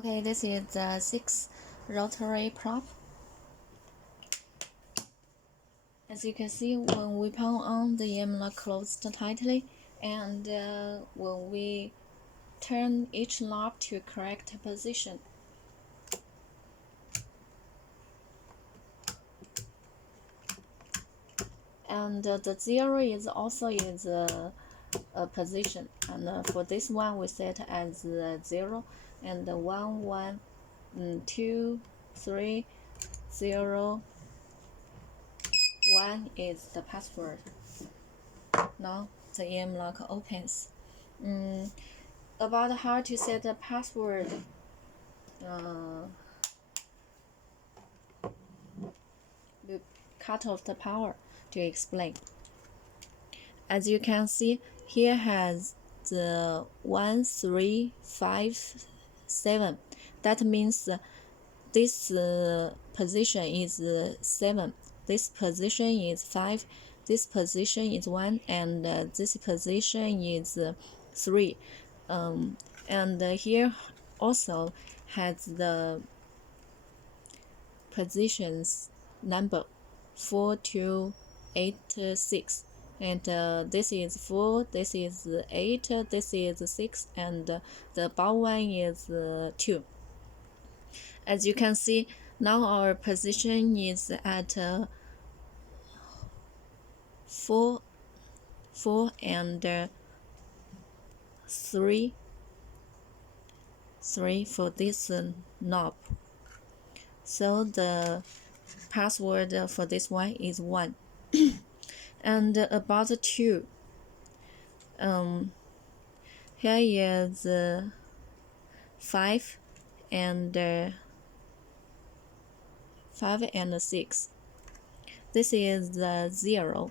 Okay, this is the 6th rotary prop. As you can see, when we power on, the EM lock closed tightly, and when we turn each knob to correct position, and the 0 is also is a position, and for this one we set as 0, and 1 1 2 3 0 1 is the password. Now the EM lock opens. About how to set the password, we cut off the power to explain. As you can see, here has the 1 3 5 7. That means this position is 7, this position is 5, this position is 1, and this position is 3. And here also has the positions number 4 2 8 6, and this is 4, this is 8, this is 6, and the bottom one is 2. As you can see, now our position is at 4 and 3 for this knob. So the password for this one is 1. And about the 2, here is 5 and 6. This is the 0.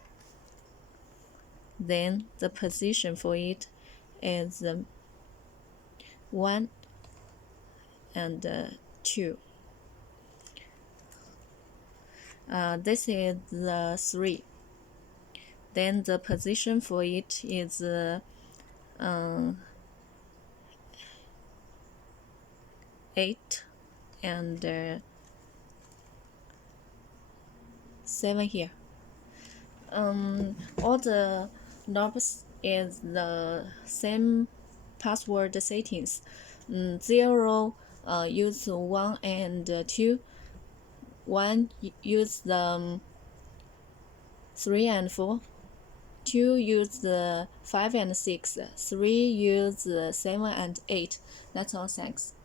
Then the position for it is 1 and 2. This is the 3. Then the position for it is 8 and 7 here. All the knobs is the same password settings. 0 use 1 and 2. 1 use the 3 and 4. 2 use the 5 and 6. 3 use 7 and 8. That's all. Thanks.